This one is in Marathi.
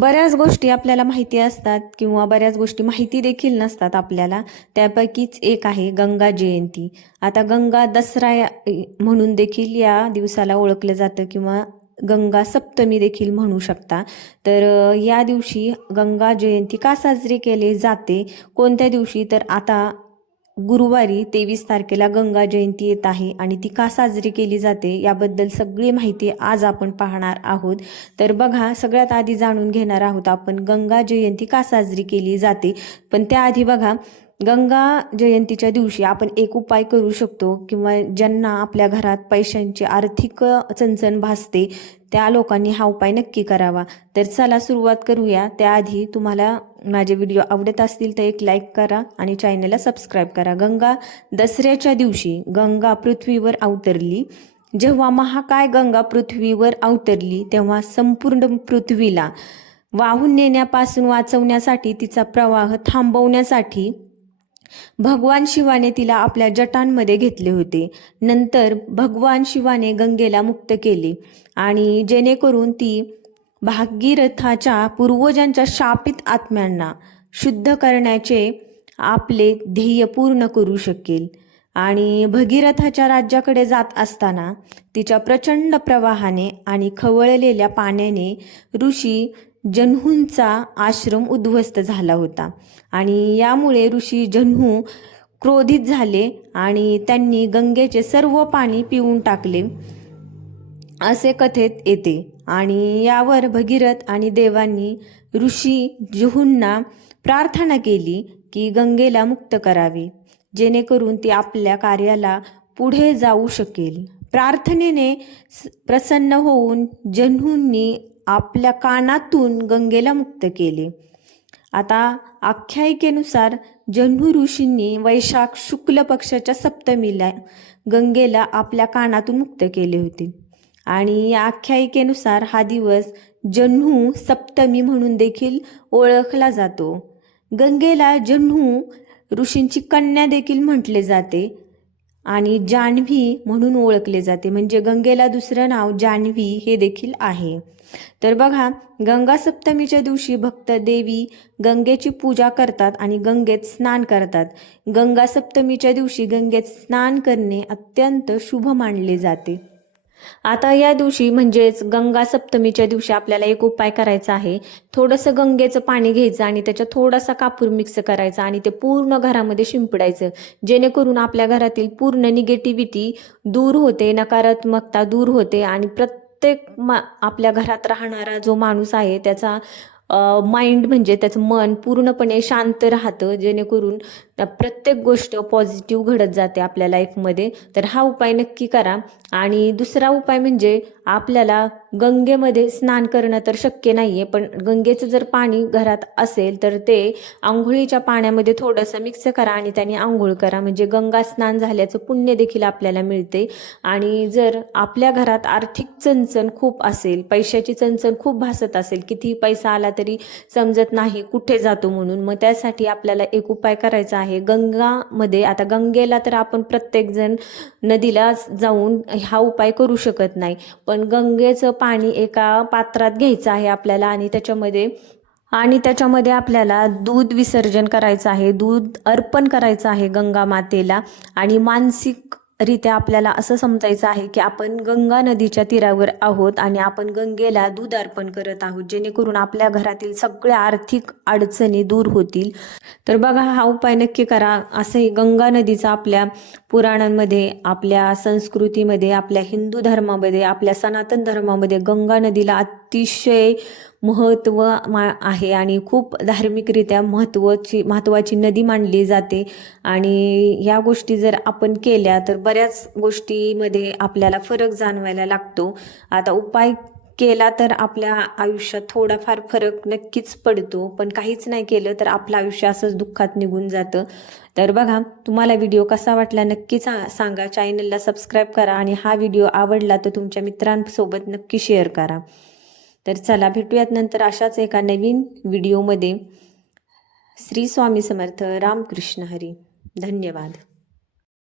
बऱ्याच गोष्टी आपल्याला माहिती असतात किंवा बऱ्याच गोष्टी माहिती देखील नसतात आपल्याला. त्यापैकीच एक आहे गंगा जयंती. आता गंगा दसरा म्हणून देखील या दिवसाला ओळखलं जातं किंवा गंगा सप्तमी देखील म्हणू शकता. तर या दिवशी गंगा जयंती का साजरी केली जाते, कोणत्या दिवशी, तर आता गुरुवारी 23 तारखेला गंगा जयंती येत आहे आणि ती का साजरी केली जाते याबद्दल सगळी माहिती आज आपण पाहणार आहोत. तर बघा, सगळ्यात आधी जाणून घेणार आहोत आपण गंगा जयंती का साजरी केली जाते. पण त्याआधी बघा, गंगा जयंतीच्या दिवशी आपण एक उपाय करू शकतो किंवा ज्यांना आपल्या घरात पैशांची आर्थिक चणचण भासते त्या लोकांनी हा उपाय नक्की करावा. तर चला सुरुवात करूया. त्याआधी तुम्हाला माझे व्हिडिओ आवडत असतील तर एक लाईक करा आणि चॅनलला सबस्क्राईब करा. गंगा दसऱ्याच्या दिवशी गंगा पृथ्वीवर अवतरली. जेव्हा महाकाय गंगा पृथ्वीवर अवतरली तेव्हा संपूर्ण पृथ्वीला वाहून नेण्यापासून वाचवण्यासाठी, तिचा प्रवाह थांबवण्यासाठी भगवान शिवाने तिला आपल्या जटांमध्ये घेतले होते. नंतर भगवान शिवाने गंगेला मुक्त केले आणि जेणेकरून ती भागीरथाच्या पूर्वजांच्या शापित आत्म्यांना शुद्ध करण्याचे आपले ध्येय पूर्ण करू शकेल. आणि भगीरथाच्या राज्याकडे जात असताना तिच्या प्रचंड प्रवाहाने आणि खवळलेल्या पाण्याने ऋषी जन्हूंचा आश्रम उद्ध्वस्त झाला होता आणि यामुळे ऋषी जन्हू क्रोधित झाले आणि त्यांनी गंगेचे सर्व पाणी पिऊन टाकले असे कथेत येते. आणि यावर भगीरथ आणि देवांनी ऋषी जन्हूंना प्रार्थना केली की गंगेला मुक्त करावे जेणेकरून ती आपल्या कार्याला पुढे जाऊ शकेल. प्रार्थनेने प्रसन्न होऊन जन्हूंनी आपल्या कानातून गंगेला मुक्त केले. आता आख्यायिकेनुसार जन्हू ऋषींनी वैशाख शुक्ल पक्षाच्या सप्तमीला गंगेला आपल्या कानातून मुक्त केले होते आणि या आख्यायिकेनुसार हा दिवस जन्हू सप्तमी म्हणून देखील ओळखला जातो. गंगेला जन्हू ऋषींची कन्या देखील म्हटले जाते आणि जान्हवी म्हणून ओळखले जाते. म्हणजे गंगेला दुसरं नाव जान्हवी हे देखील आहे. तर बघा, गंगा सप्तमीच्या दिवशी भक्त देवी गंगेची पूजा करतात आणि गंगेत स्नान करतात. गंगा सप्तमीच्या दिवशी गंगेत स्नान करणे अत्यंत शुभ मानले जाते. आता या दिवशी म्हणजेच गंगा सप्तमीच्या दिवशी आपल्याला एक उपाय करायचा आहे. थोडंसं गंगेचं पाणी घ्यायचं आणि त्याच्यात थोडासा कापूर मिक्स करायचा आणि ते पूर्ण घरामध्ये शिंपडायचं, जेणेकरून आपल्या घरातील पूर्ण निगेटिव्हिटी दूर होते, नकारात्मकता दूर होते आणि प्रत्येक आपल्या घरात राहणारा जो माणूस आहे त्याचा माइंड म्हणजे त्याचं मन पूर्णपणे शांत राहतं, जेणेकरून प्रत्येक गोष्ट पॉझिटिव्ह घडत जाते आपल्या लाईफमध्ये. तर हा उपाय नक्की करा. आणि दुसरा उपाय म्हणजे आपल्याला गंगेमध्ये स्नान करणं तर शक्य नाही आहे, पण गंगेचं जर पाणी घरात असेल तर ते आंघोळीच्या पाण्यामध्ये थोडंसं मिक्स करा आणि त्याने आंघोळ करा, म्हणजे गंगा स्नान झाल्याचं पुण्य देखील आपल्याला मिळते. आणि जर आपल्या घरात आर्थिक चणचण खूप असेल, पैशाची चणचण खूप भासत असेल, किती पैसा आला तरी समजत नाही कुठे जातो म्हणून, मग त्यासाठी आपल्याला एक उपाय करायचा आहे. गंगामध्ये, आता गंगेला तर आपण प्रत्येकजण नदीला जाऊन हा उपाय करू शकत नाही, पण गंगेचं पाणी एका पात्रात घ्यायचं आहे आपल्याला आणि त्याच्यामध्ये आपल्याला दूध विसर्जन करायचं आहे, दूध अर्पण करायचं आहे गंगा मातेला. आणि मानसिक रित्या आपल्याला असं समजायचं आहे की आपण गंगा नदीच्या तीरावर आहोत आणि आपण गंगेला दूध अर्पण करत आहोत, जेणेकरून आपल्या घरातील सगळ्या आर्थिक अडचणी दूर होतील. तर बघा, हा उपाय नक्की करा. असंही गंगा नदीचा आपल्या पुराणांमध्ये, आपल्या संस्कृतीमध्ये, आपल्या हिंदू धर्मामध्ये, आपल्या सनातन धर्मामध्ये गंगा नदीला अतिशय महत्त्व आहे आणि खूप धार्मिकरित्या महत्त्वाची नदी मानली जाते. आणि ह्या गोष्टी जर आपण केल्या तर बऱ्याच गोष्टीमध्ये आपल्याला फरक जाणवायला लागतो. आता उपाय केला तर आपल्या आयुष्यात थोडाफार फरक नक्कीच पडतो, पण काहीच नाही केलं तर आपलं आयुष्य असंच दुःखात निघून जातं. तर बघा, तुम्हाला व्हिडिओ कसा वाटला नक्कीच सांगा. चॅनलला सबस्क्राईब करा आणि हा व्हिडिओ आवडला तर तुमच्या मित्रांसोबत नक्की शेअर करा. तर चला, भेटूयात नंतर अशाच एका नवीन व्हिडिओमध्ये. श्री स्वामी समर्थ. रामकृष्ण हरी. धन्यवाद.